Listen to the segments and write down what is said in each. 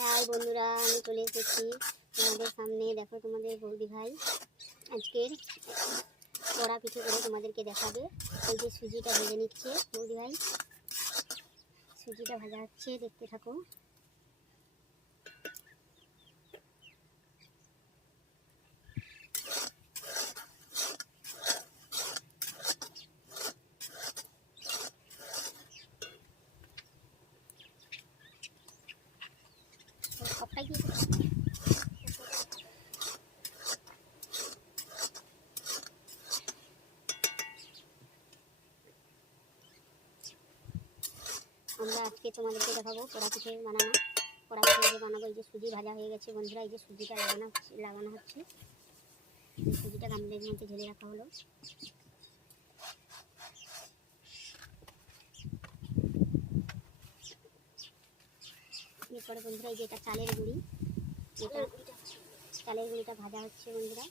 High বন্ধুরা, আমি চলে এসেছি। তোমাদের সামনে দেখো তোমাদের বৌদি ভাই। আজকের কড়া পিঠে করে তোমাদেরকে দেখাবে। এই যে সুজিটা ভেজে নিচ্ছে বৌদি ভাই। সুজিটা ভাজা হচ্ছে, দেখতে থাকো সবটাই কি আমরা আজকে তোমাদেরকে দেখাবো কড়া পিঠে বানানো। কড়া পিঠে যে বানাবো, এই যে সুজি ভাজা হয়ে গেছে বন্ধুরা, এই যে সুজিটা লাগানো লাগানো হচ্ছে। সুজিটা গামলের মধ্যে ঢেলে রাখা হলো। এরপরে বন্ধুরা, এই যে এটা চালের গুঁড়ি। এটা চালের গুঁড়িটা ভাজা হচ্ছে বন্ধুরা।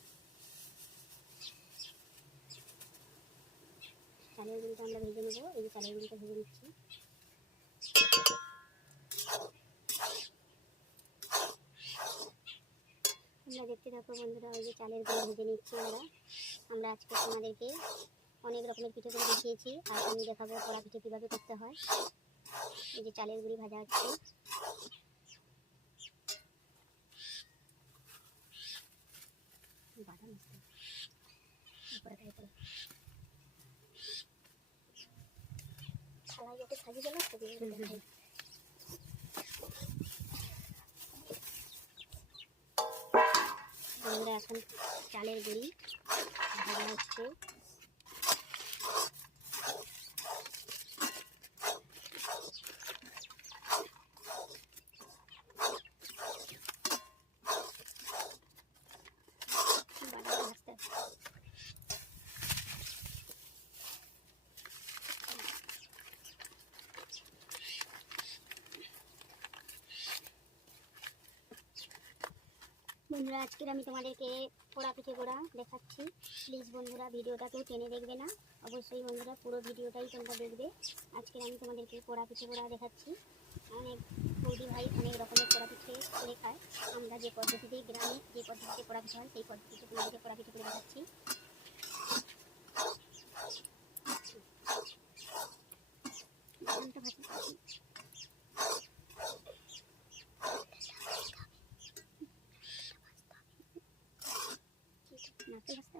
চালের গুঁড়িটা আমরা ভেজে নেব। এই যে চালের গুঁড়িটা ভেজে নিচ্ছি। তোমরা দেখতে থাকো বন্ধুরা, ওই যে চালের গুঁড়ো ভেজে নিচ্ছি আমরা। আমরা আজকে তোমাদেরকে অনেক রকমের পিঠে করে দেখিয়েছি, আর আমি দেখাবো কড়া পিঠে কীভাবে করতে হয়। এই যে চালের গুঁড়ি ভাজা হচ্ছে। বাদাম। উপরে। বন্ধুরা এখন চালের গুঁড়ি ভাজা হচ্ছে বাদাম ভাজতে আজকের আমি তোমাদেরকে পোড়া পিঠে গোড়া দেখাচ্ছি। প্লিজ বন্ধুরা ভিডিওটা কেউ টেনে দেখবে না। অবশ্যই বন্ধুরা, পুরো ভিডিওটাই তোমরা দেখবে। আজকে আমি তোমাদেরকে পোড়া পিঠে গোড়া দেখাচ্ছি। অনেক বৌদি ভাই অনেক রকমের পোড়া পিঠে করে খায় আমরা যে পদ্ধতিতে গ্রামে যে পদ্ধতিতে পোড়া পিঠে হয়, সেই পদ্ধতিতে তোমাদেরকে পোড়া পিঠে করে দেখাচ্ছি বাদামটা ভাজা নারকেল ভাজতে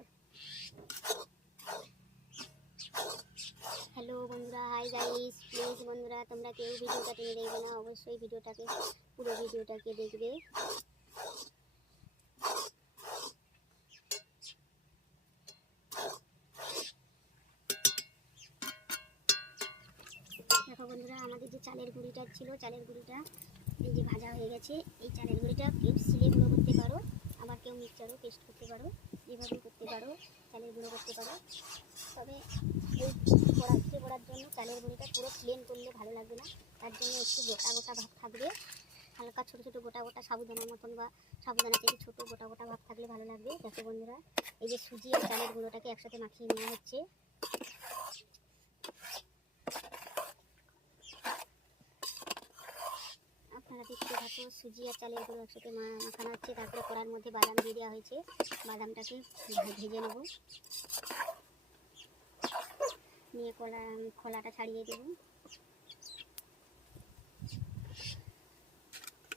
হ্যালো বন্ধুরা হাই গাইস প্লিজ বন্ধুরা তোমরা কেউ ভিডিওটা টেনে দেখবে না, অবশ্যই ভিডিওটাকে, পুরো ভিডিওটাকে দেখবে। দেখো বন্ধুরা, আমাদের যে চালের গুঁড়িটা ছিল, চালের গুঁড়িটা এই যে ভাজা হয়ে গেছে, এই চালের গুঁড়িটা কেউ সিলে গুঁড়ো করতে পারো। আবার কেউ মিক্সচারও পেস্ট করতে পারো যেভাবে করতে পারো, চালের গুঁড়ো করতে পারো। তবে এই পিঠে জন্য চালের গুঁড়িটা পুরো প্লেন করলে ভালো লাগবে না। তার জন্য একটু গোটা গোটা ভাব থাকবে। হালকা ছোটো ছোটো গোটা গোটা সাবুদানার মতন বা সাবুদানা থেকে ছোটো গোটা গোটা ভাব থাকলে ভালো লাগবে। দেখো বন্ধুরা, এই যে সুজি আর চালের গুঁড়োটাকে একসাথে মাখিয়ে নেওয়া হচ্ছে। দেখতে থাকো সুজি আর চালের গুঁড়ো একসাথে মাখানো হচ্ছে, তারপরে কড়ার মধ্যে বাদাম দিয়ে দেওয়া হয়েছে। বাদামটাকে ভেজে নেব। নিয়ে কলা খোলাটা ছাড়িয়ে দেব।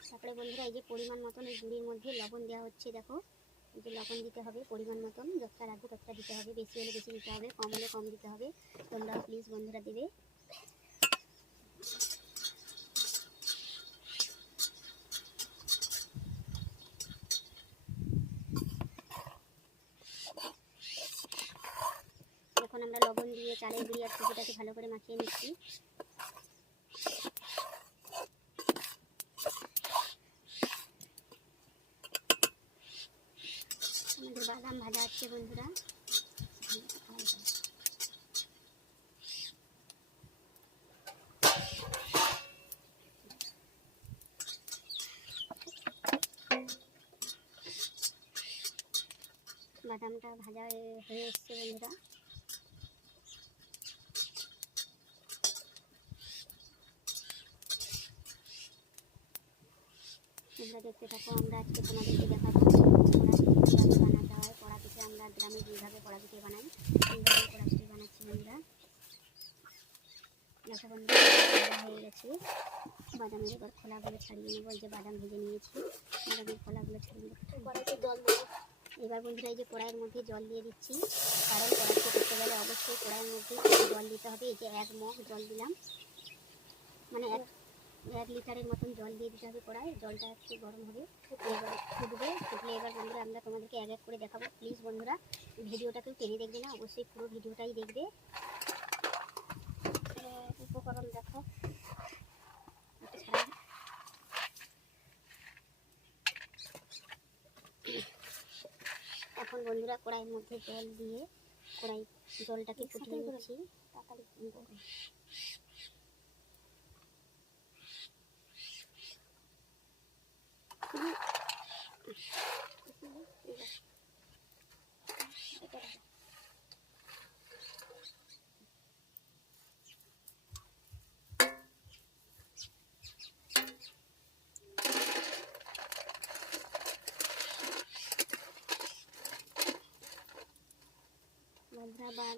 তারপরে বন্ধুরা, এই যে পরিমাণ মতন এই গুঁড়ির মধ্যে লবণ দেওয়া হচ্ছে, দেখো। এই যে লবণ দিতে হবে, পরিমাণ মতন, যতটা রাখব ততটা দিতে হবে। বেশি হলে বেশি দিতে হবে, কম হলে কম দিতে হবে। তোমরাও প্লিজ বন্ধুরা দেবে এখন আমরা লবণ দিয়ে চালের গুঁড়ি আর সুজিটাকে ভালো করে মাখিয়ে নিচ্ছি। আমাদের বাদাম ভাজা হচ্ছে বন্ধুরা। বাদামটা ভাজা হয়ে- হয়ে এসছে বন্ধুরা। তোমরা দেখতে থাকো, আমরা আজকে তোমাদেরকে দেখাবো পড়া পিঠে বানাতে হয় পড়া পিঠে আমরা গ্রামে যেভাবে পড়া পিঠে বানাই এইভাবে পড়া পিঠে বানাচ্ছি বন্ধুরা দেখো বন্ধুরা হয়ে গেছে। বাদামের এবার খোলাগুলো ছাড়িয়ে নেব যে বাদাম ভেজে নিয়েছি। বাদামের খোলাগুলো ছাড়িয়ে নেব। কড়াইতে জল দেবো এবার বন্ধুরা, এই যে কড়াইয়ের মধ্যে জল দিয়ে দিচ্ছি। কারণ কড়াইতে করতে গেলে অবশ্যই কড়াইয়ের মধ্যে জল দিতে হবে। এই যে এক মগ জল দিলাম। মানে এক এক লিটারের মতন জল দিয়ে দিতে হবে কড়াই জলটা একটু গরম হবে এবার ফুটবে। ফুটলে এবার বন্ধুরা, আমরা তোমাদেরকে এক এক করে দেখাবো। প্লিজ বন্ধুরা ভিডিওটা কেউ টেনে দেখবে না, অবশ্যই পুরো ভিডিওটাই দেখবে। উপকরণ দেখো। এখন বন্ধুরা কড়াইয়ের মধ্যে জল দিয়ে কড়াই জলটাকে ফুটিয়ে নিচ্ছি। তাড়াতাড়ি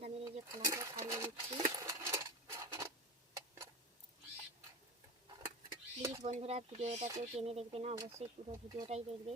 বাদামের এই যে খোলাটা ছাড়িয়ে নিচ্ছি। প্লিজ বন্ধুরা, ভিডিওটা কেউ টেনে দেখবে না, অবশ্যই পুরো ভিডিওটাই দেখবে।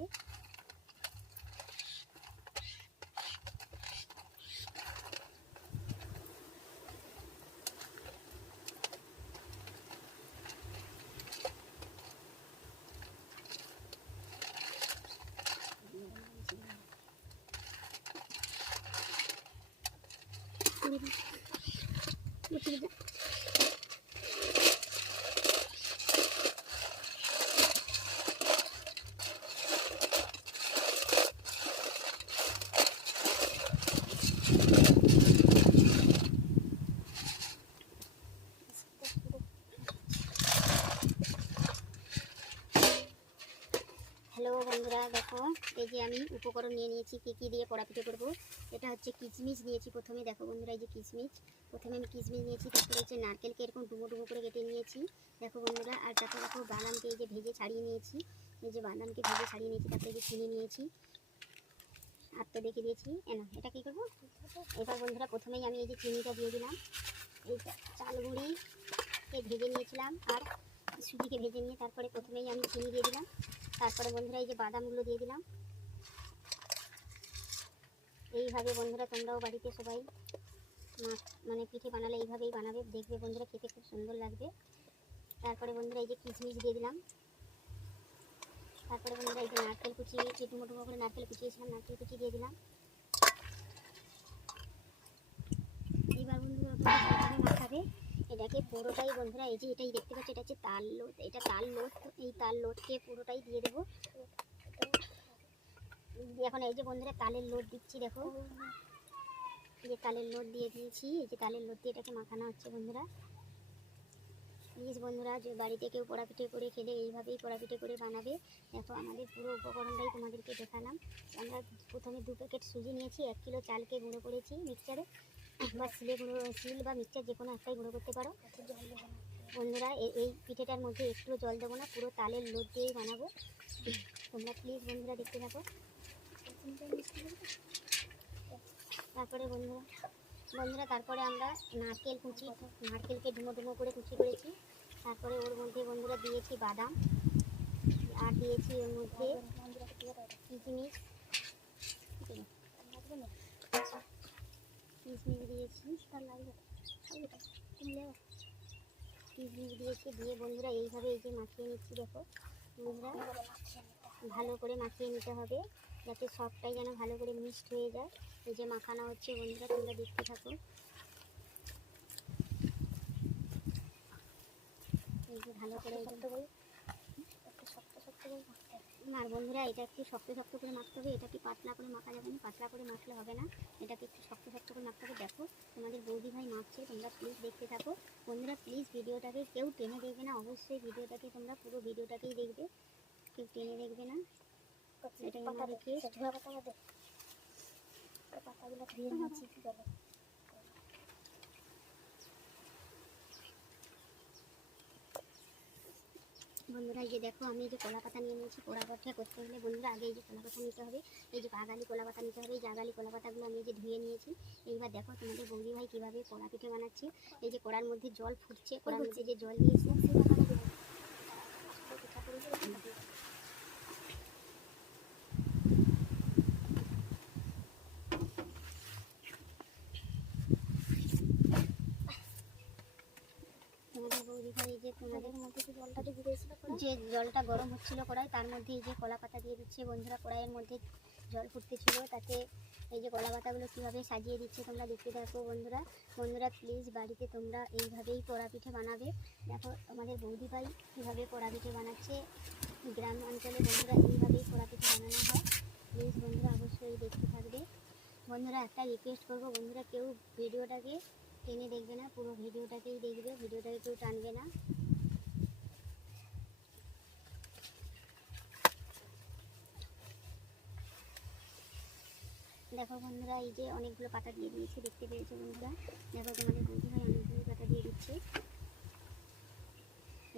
হ্যালো বন্ধুরা, দেখো, এই যে আমি উপকরণ নিয়ে নিয়েছি, কী কী দিয়ে কড়া পিঠে করব? এটা হচ্ছে কিচমিচ নিয়েছি প্রথমে। দেখো বন্ধুরা, এই যে কিচমিচ প্রথমে আমি কিচমিচ নিয়েছি, তারপরে হচ্ছে নারকেলকে এরকম ডুবো ডুবো করে কেটে নিয়েছি। দেখো বন্ধুরা, আর তারপরে দেখো বাদামকে এই যে ভেজে ছাড়িয়ে নিয়েছি। এই যে বাদামকে ভেজে ছাড়িয়ে নিয়েছি, তারপরে যে চিনি নিয়েছি। হাতটা দেখে দিয়েছি। এন এটা কী করব? এবার বন্ধুরা, প্রথমেই আমি এই যে চিনিটা দিয়ে দিলাম। এই চালগুড়িকে ভেজে নিয়েছিলাম, আর সুজিকে ভেজে নিয়ে তারপরে প্রথমেই আমি চিনি দিয়ে দিলাম। তারপরে বন্ধুরা এই যে বাদামগুলো দিয়ে দিলাম। এইভাবে বন্ধুরা তোমরাও বাড়িতে সবাই মাছ মানে পিঠে বানালে এইভাবেই বানাবে। দেখবে বন্ধুরা খেতে খুব সুন্দর লাগবে। তারপরে বন্ধুরা এই যে কিশমিশ দিয়ে দিলাম। তারপরে বন্ধুরা এই যে নারকেল কুচি ডুমো করে নারকেল কুচিয়েছিলাম, নারকেল কুচি দিয়ে দিলাম। এইবার বন্ধুরা মাখাবে। এটাকে পুরোটাই বন্ধুরা, এই যে এটাই দেখতে পাচ্ছি, এটা হচ্ছে তাল লোট, এটা তাল লোট, এই তাল লোটকে পুরোটাই দিয়ে দেবো। এখন এই যে বন্ধুরা তালের লোট দিচ্ছি, দেখো। এই যে তালের লোট দিয়ে দিয়েছি, এই যে তালের লোট দিয়ে এটাকে মাখানো হচ্ছে বন্ধুরা। প্লিজ বন্ধুরা, যে বাড়িতে কেউ পোড়া পিঠে করে খেলে, এইভাবেই পোড়া পিঠে করে বানাবে। দেখো, আমাদের পুরো উপকরণটাই তোমাদেরকে দেখালাম। আমরা প্রথমে দু প্যাকেট সুজি নিয়েছি, এক কিলো চালকে গুঁড়ো করেছি মিক্সচারে বা সিলে গুঁড়ো সিল বা মিক্সচার যে কোনো একটাই গুঁড়ো করতে পারো। বন্ধুরা এই পিঠেটার মধ্যে একটু জল দেবো না, পুরো তালের লোট দিয়েই বানাবো। তোমরা প্লিজ বন্ধুরা দেখতে থাকো। তারপরে বন্ধুরা বন্ধুরা, তারপরে আমরা নারকেল কুচি, নারকেলকে ডুমো ডুমো করে কুচি করেছি। তারপরে ওর মধ্যে বন্ধুরা দিয়েছি বাদাম, আর দিয়েছি ওর মধ্যে কিশমিশ। কিশমিশ দিয়েছি কিশমিশ দিয়েছি দিয়ে বন্ধুরা এইভাবে এই যে মাখিয়ে নিচ্ছি, দেখো। বন্ধুরা, ভালো করে মাখিয়ে নিতে হবে, যাতে সবটাই যেন ভালো করে মিক্সড হয়ে যায়। এই যে মাখানো হচ্ছে, বন্ধুরা, তোমরা দেখতে থাকো। এই যে ভালো করে না বন্ধুরা এটা একটু শক্ত শক্ত করে মাখতে হবে। এটা কি পাতলা করে মাখা যাবে না? পাতলা করে মাখলে হবে না। এটাকে একটু শক্ত শক্ত করে মাখতে হবে। দেখো তোমাদের বৌদি ভাই মাখছে। তোমরা প্লিজ দেখতে থাকো। বন্ধুরা প্লিজ ভিডিওটাকে কেউ টেনে দেখবে না। অবশ্যই ভিডিওটাকে তোমরা পুরো ভিডিওটাকেই দেখবে। কেউ টেনে দেখবে না। পাতাগুলো ধুয়ে নিয়েছি জলে বন্ধুরা, এই যে দেখো, আমি এই যে কলা পাতা নিয়ে নিয়েছি। কলা পাতা করতে হলে বন্ধুরা আগে এই যে কলা পাতা নিতে হবে। এই যে বাগালি কলা পাতা নিতে হবে। এই জাগালি কলা পাতাগুলো আমি এই যে ধুয়ে নিয়েছি। এইবার দেখো তোমাদের বৌদি ভাই কীভাবে কড়া পিঠে বানাচ্ছে। এই যে কড়ার মধ্যে জল ফুটছে কড়ার মধ্যে যে জল দিয়েছে, সেই কথাটা দেবো। পিঠা করে দেবো। তোমাদের মধ্যে যে জলটা গরম হচ্ছিল কড়াই, তার মধ্যে এই যে কলা পাতা দিয়ে দিচ্ছে, বন্ধুরা কড়াইয়ের মধ্যে জল ফুটতেছিল, তাতে এই যে কলা পাতাগুলো কীভাবে সাজিয়ে দিচ্ছে তোমরা দেখতে দেখো বন্ধুরা। বন্ধুরা প্লিজ বাড়িতে তোমরা এইভাবেই পোড়া পিঠে বানাবে। দেখো আমাদের বৌদি ভাই কীভাবে পোড়া পিঠে বানাচ্ছে। গ্রাম অঞ্চলে বন্ধুরা এইভাবেই পোড়া পিঠে বানানো হয়। প্লিজ বন্ধুরা অবশ্যই দেখতে থাকবে। বন্ধুরা, একটা রিকোয়েস্ট করব বন্ধুরা, কেউ ভিডিওটাকে টেনে দেখবে না, পুরো ভিডিওটাকেই দেখবে, ভিডিওটাকে কেউ টানবে না। দেখো বন্ধুরা, এই যে অনেকগুলো পাতা দিয়ে দিয়েছে, দেখতে পেয়েছ বন্ধুরা? দেখো তোমাদের বন্ধু ভাই অনেকগুলো পাতা দিয়ে দিচ্ছে।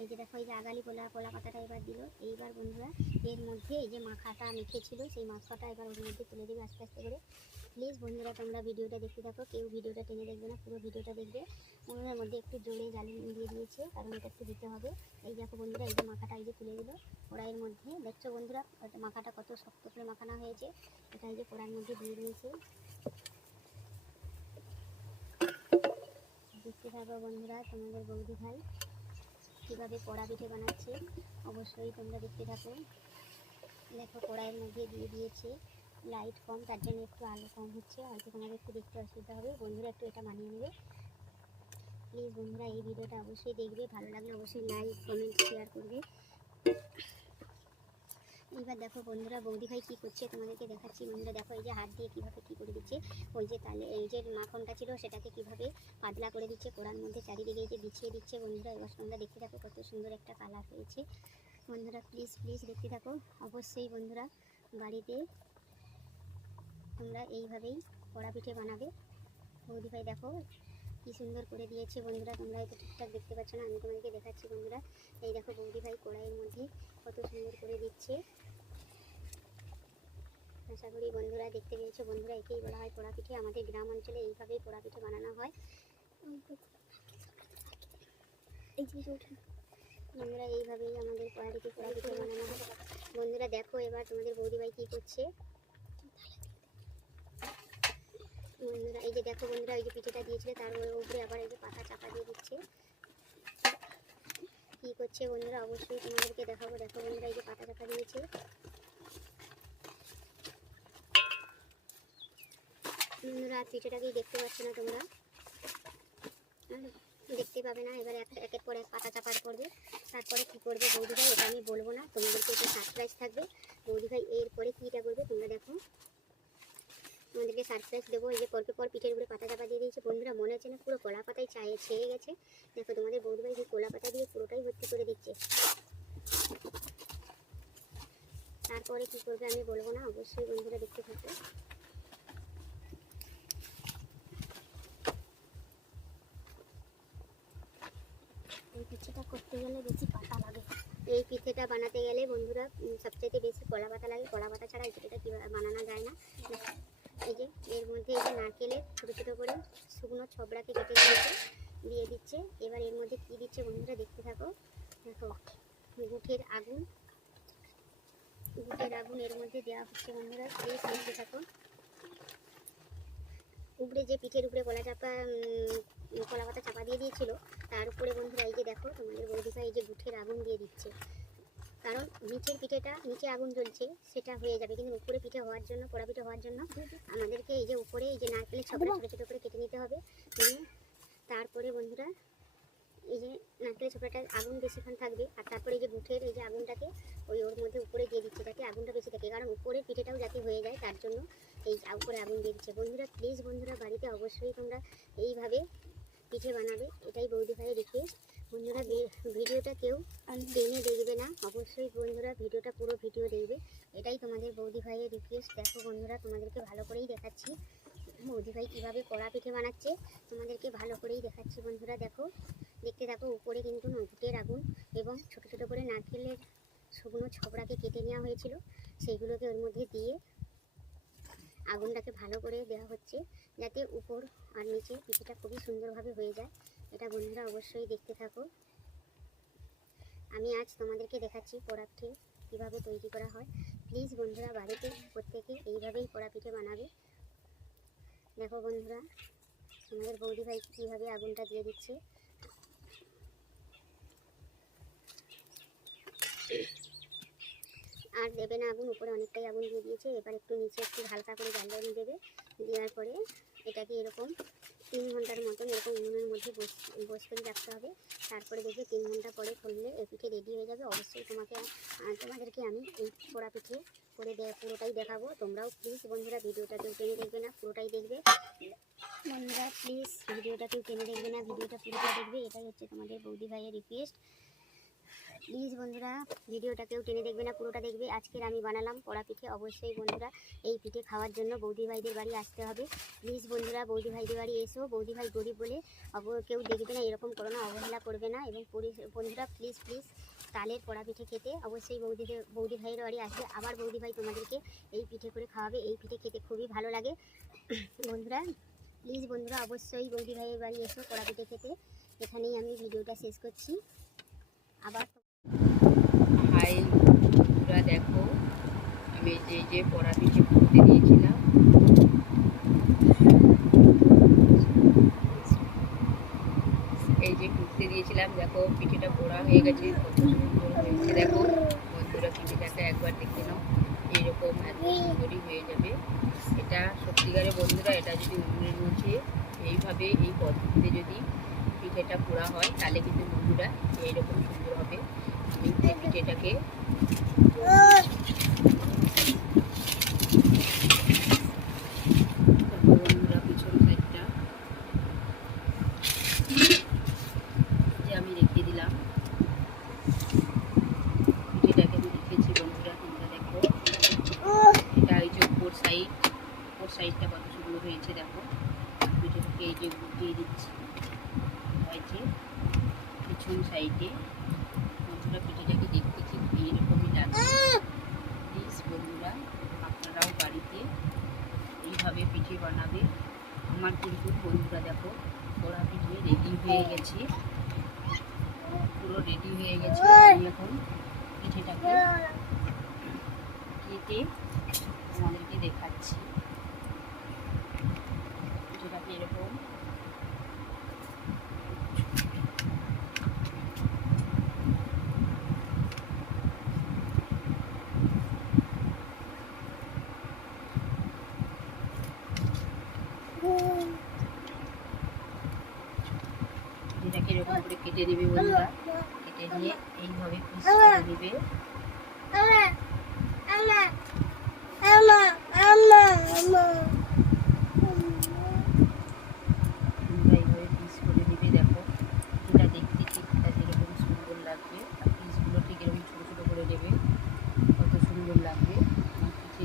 এই যে দেখো, এই যে আগালি কলা কলা পাতাটা এবার দিল। এইবার বন্ধুরা, এর মধ্যে এই যে মাখাটা মেখেছিল, সেই মাখাটা এবার ওর মধ্যে তুলে দেবে আস্তে আস্তে করে। প্লিজ বন্ধুরা, তোমরা ভিডিওটা দেখতে থাকো। কেউ ভিডিওটা টেনে দেখবে না, পুরো ভিডিওটা দেখবে। ওনার মধ্যে একটু জোরে জালি দিয়ে দিয়েছে, কারণ এটা একটু দিতে হবে। এই দেখো বন্ধুরা, এই যে মাখাটা এই যে তুলে দিল কড়াইয়ের মধ্যে। দেখছ বন্ধুরা মাখাটা কত শক্ত করে মাখানো হয়েছে, এটা এই যে কড়াইয়ের মধ্যে দিয়ে দিয়েছে। দেখতে থাকো বন্ধুরা, তোমাদের বৌদি ভাই কীভাবে কড়া পিঠে বানাচ্ছে, অবশ্যই তোমরা দেখতে থাকো। দেখো কড়াইয়ের মধ্যে দিয়ে দিয়েছে। লাইট কম, তার জন্য একটু আলো কম হচ্ছে। হয়তো তোমাদের একটু দেখতে অসুবিধা হবে। বন্ধুরা একটু এটা মানিয়ে নেবে। প্লিজ বন্ধুরা এই ভিডিওটা অবশ্যই দেখবে। ভালো লাগলে অবশ্যই লাইক কমেন্ট শেয়ার করবে। এবার দেখো বন্ধুরা, বৌদি ভাই কী করছে তোমাদেরকে দেখাচ্ছি। বন্ধুরা দেখো এই যে হাত দিয়ে কীভাবে কী করে দিচ্ছে। ওই যে তালে, এই যে মাখনটা ছিল সেটাকে কীভাবে পাতলা করে দিচ্ছে, কোড়ার মধ্যে চারিদিকে এই যে বিছিয়ে দিচ্ছে। বন্ধুরা এবার তোমরা দেখতে থাকো কত সুন্দর একটা কালার হয়েছে। বন্ধুরা প্লিজ প্লিজ দেখতে থাকো। অবশ্যই বন্ধুরা বাড়িতে তোমরা এইভাবেই কড়া পিঠে বানাবে। বৌদি ভাই দেখো কি সুন্দর করে দিয়েছে বন্ধুরা, তোমরা হয়তো ঠিকঠাক দেখতে পাচ্ছ না, আমি তোমাদেরকে দেখাচ্ছি বন্ধুরা। এই দেখো বৌদি ভাই কড়াইয়ের মধ্যে কত সুন্দর করে দিচ্ছে। আশা করি বন্ধুরা দেখতে পেয়েছ। বন্ধুরা একেই বলা হয় পোড়া পিঠে। আমাদের গ্রাম অঞ্চলে এইভাবেই পোড়া পিঠে বানানো হয়। বন্ধুরা এইভাবেই আমাদের পোড়া পিঠে পোড়া পিঠে বানানো হয়। বন্ধুরা দেখো এবার তোমাদের বৌদি ভাই কী করছে। বন্ধুরা, এই যে দেখো বন্ধুরা এই যে পিঠেটা দিয়েছিল, তার উপরে আবার এই যে পাতা চাপা দিয়ে দিচ্ছে। কি করছে বন্ধুরা? অবশ্যই তোমাদেরকে দেখাবো। দেখো বন্ধুরা, এই যে পাতা চাপা দিয়েছে। বন্ধুরা আর পিঠেটাকেই দেখতে পাচ্ছ না তোমরা? দেখতে পাবে না। এবার এক একের পর এক পাতা চাপার করবে তারপরে কি করবে বৌদি ভাই এটা আমি বলব না। তোমাদেরকে এটা সারপ্রাইজ থাকবে। বৌদি ভাই এরপরে কীটা করবে তোমরা দেখো। তোমাদেরকে সারপ্রাইজ দেবো। এই যে পরকে পর পিঠের উপরে পাতা চাপা দিয়ে দিয়েছে। বন্ধুরা, মনে হচ্ছে না পুরো কলা পাতায় চায়ে ছেয়ে গেছে। দেখো, তোমাদের ভাই যে কলা পাতা দিয়ে পুরোটাই ভর্তি করে দিচ্ছে। তারপরে কি করবে আমি বলব না, অবশ্যই বন্ধুরা দেখতে থাকবে এই পিঠেটা করতে গেলে বেশি পাতা লাগে। এই পিঠেটা বানাতে গেলে বন্ধুরা সবচাইতে বেশি কলা পাতা লাগে। কলা পাতা ছাড়া এই পিঠেটা বানানো যায় না। এই যে, এর মধ্যে এই যে নারকেলের ছোটো ছোটো করে শুকনো ছবড়াকে কেটে দিয়েছে, দিয়ে দিচ্ছে। এবার এর মধ্যে কী দিচ্ছে বন্ধুরা দেখতে থাকো। দেখো গুঠের আগুন। গুঠের আগুন এর মধ্যে দেওয়া হচ্ছে বন্ধুরা প্লিজ দেখতে থাকো। উপরে যে পিঠের উপরে কলা চাপা কলা পাতা চাপা দিয়ে দিয়েছিল, তার উপরে বন্ধুরা এই যে দেখো, তোমাদের বৌদিকা এই যে গুঠের আগুন দিয়ে দিচ্ছে। কারণ নিচের পিঠেটা, নিচে আগুন জ্বলছে, সেটা হয়ে যাবে। কিন্তু উপরে পিঠে হওয়ার জন্য পোড়া পিঠে হওয়ার জন্য আমাদেরকে এই যে উপরে, এই যে নারকেলের ছবড়া ছোটো ছোটো করে কেটে নিতে হবে। তারপরে বন্ধুরা, এই যে নারকেলের ছবড়াটা আগুন বেশিক্ষণ থাকবে, আর তারপরে এই যে গুঠের এই যে আগুনটাকে ওই ওর মধ্যে উপরে দিয়ে দিচ্ছে যাতে আগুনটা বেশি থাকে। কারণ উপরের পিঠেটাও যাতে হয়ে যায়, তার জন্য এই উপরে আগুন দিয়ে দিচ্ছে। বন্ধুরা প্লিজ বন্ধুরা, বাড়িতে অবশ্যই তোমরা এইভাবে পিঠে বানাবে। এটাই বৌদি ভাইয়ের রিকোয়েস্ট বন্ধুরা ভিডিওটা কেউ টেনে দেখবে না। অবশ্যই বন্ধুরা ভিডিওটা পুরো ভিডিও দেখবে। এটাই তোমাদের বৌদি ভাইয়ের রিকোয়েস্ট দেখো বন্ধুরা তোমাদেরকে ভালো করেই দেখাচ্ছি। বৌদি ভাই কীভাবে কড়া পিঠে বানাচ্ছে তোমাদেরকে ভালো করেই দেখাচ্ছি বন্ধুরা দেখো। দেখতে দেখো উপরে কিন্তু নকুটের আগুন এবং ছোট ছোট করে নারকেলের শুকনো ছবড়াকে কেটে নেওয়া হয়েছিল। সেইগুলোকে ওর মধ্যে দিয়ে আগুনটাকে ভালো করে দেওয়া হচ্ছে যাতে উপর আর নিচে পিঠেটা খুবই সুন্দরভাবে হয়ে যায়। এটা বন্ধুরা অবশ্যই দেখতে থাকো আমি আজ তোমাদেরকে দেখাচ্ছি পোড়া পিঠে কীভাবে তৈরি করা হয়। প্লিজ বন্ধুরা বাড়িতে প্রত্যেকে এইভাবেই পোড়া পিঠে বানাবে। দেখো বন্ধুরা, আমাদের বৌদি ভাই কীভাবে আগুনটা দিয়ে দিচ্ছে। আর দেবে না আগুন, উপরে অনেকটাই আগুন দিয়ে দিয়েছে। এবার একটু নিচে একটু হালকা করে জ্বালিয়ে দেবে। দেওয়ার পরে এটাকে এরকম তিন ঘণ্টার মতন এরকম উনুনের মধ্যে বস বস করে রাখতে হবে। তারপরে দেখবে তিন ঘণ্টা পরে খুললে এই পিঠে রেডি হয়ে যাবে। অবশ্যই তোমাকে তোমাদেরকে আমি এই পোড়া পিঠে করে পুরোটাই দেখাবো। তোমরাও প্লিজ বন্ধুরা ভিডিওটা কেউ টেনে দেখবে না, পুরোটাই দেখবে। বন্ধুরা প্লিজ ভিডিওটা কেউ টেনে দেখবে না, ভিডিওটা পুরোটা দেখবে। এটাই হচ্ছে তোমাদের বৌদি ভাইয়ের রিকোয়েস্ট প্লিজ বন্ধুরা ভিডিওটা কেউ টেনে দেখবে না, পুরোটা দেখবে। আজকের আমি বানালাম পোড়া পিঠে। অবশ্যই বন্ধুরা, এই পিঠে খাওয়ার জন্য বৌদি ভাইদের বাড়ি আসতে হবে। প্লিজ বন্ধুরা, বৌদি ভাইদের বাড়ি এসো। বৌদি ভাই গরিব বলে কেউ দেখবে না, এরকম করো না অবহেলা করবে না। এবং বন্ধুরা প্লিজ প্লিজ তালের পোড়া পিঠে খেতে অবশ্যই বৌদিদের বৌদি ভাইয়ের বাড়ি আসবে। আবার বৌদি ভাই তোমাদেরকে এই পিঠে করে খাওয়াবে। এই পিঠে খেতে খুবই ভালো লাগে। বন্ধুরা প্লিজ বন্ধুরা, অবশ্যই বৌদি ভাইয়ের বাড়ি এসো পোড়া পিঠে খেতে। এখানেই আমি ভিডিওটা শেষ করছি। আবার হাই বন্ধুরা দেখো। আমি যে যে পড়া পিঠে করতে দিয়েছিলাম। এই যে কুটতে দিয়েছিলাম, দেখো, পিঠেটা পোড়া হয়ে গেছে, কত সুন্দর হয়েছে, দেখো। বন্ধুরা, পিঠেটাকে একবার দেখে নাও, এইরকম এত সুন্দরই হয়ে যাবে। এটা সত্যিকারে বন্ধুরা, এটা যদি উনুনের মধ্যে এইভাবে, এই পদ্ধতিতে যদি পিঠেটা পোড়া হয়, তাহলে কিন্তু বন্ধুরা, এইরকম সুন্দর হবে। এই পিঠেটাকে তারপর বন্ধুরা পিছন সাইডটা যে আমি রেখে দিলাম পিঠেটাকে আমি রেখেছি বন্ধুরা তোমরা দেখো এটা এই যে উপর সাইড উপর সাইডটা কত সুন্দর হয়েছে দেখো পিঠেটাকে এই যে গুটিয়ে দিচ্ছি এই যে পিছন সাইডে বন্ধুরা পিঠেটাকে দেখতে ঠিক এইরকমই লাগে প্লিজ বন্ধুরা আপনারাও বাড়িতে এইভাবে বানাবে আমার কিন্তু বন্ধুরা দেখো পোড়া পিঠে রেডি হয়ে গেছে। পুরো রেডি হয়ে গেছে। আমি এখন পিঠেটাকে কেটে আমাদেরকে দেখাচ্ছি পিঠেটাকে এরকম যেটাকে এরকম করে কেটে নেবে বন্ধুরা কেটে নিয়ে এইভাবে পিস করে নেবে তোমরা এইভাবে পিস করে নেবে দেখো এটা দেখতে ঠিক এটা যেরকম সুন্দর লাগবে আর পিসগুলো ঠিক এরকম ছোটো ছোটো করে নেবে কত সুন্দর লাগবে পিঠে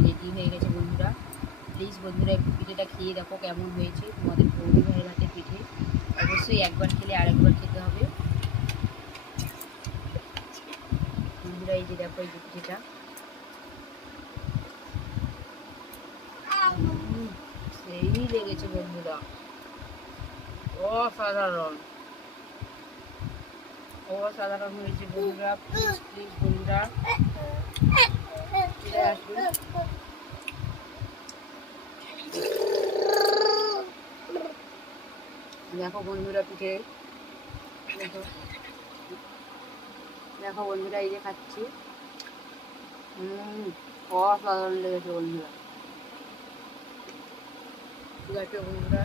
রেডি হয়ে গেছে, বন্ধুরা। প্লিজ বন্ধুরা, একটু পিঠেটা খেয়ে দেখো কেমন হয়েছে। তোমাদের বৌদি ভাইয়ের হাতে পিঠে। অবশ্যই একবার খেলে আরেকবার খেতে হবে বন্ধুরা এই যে দেখো এই যে পিঠেটা উম, সেই লেগেছে বন্ধুরা। অসাধারণ। অসাধারণ হয়েছে বন্ধুরা। প্লিজ প্লিজ বন্ধুরা। দেখো বন্ধুরা পিঠে। দেখো বন্ধুরা, এই যে খাচ্ছি। হুম, অসাধারণ লেগেছে বন্ধুরা। বন্ধুরা।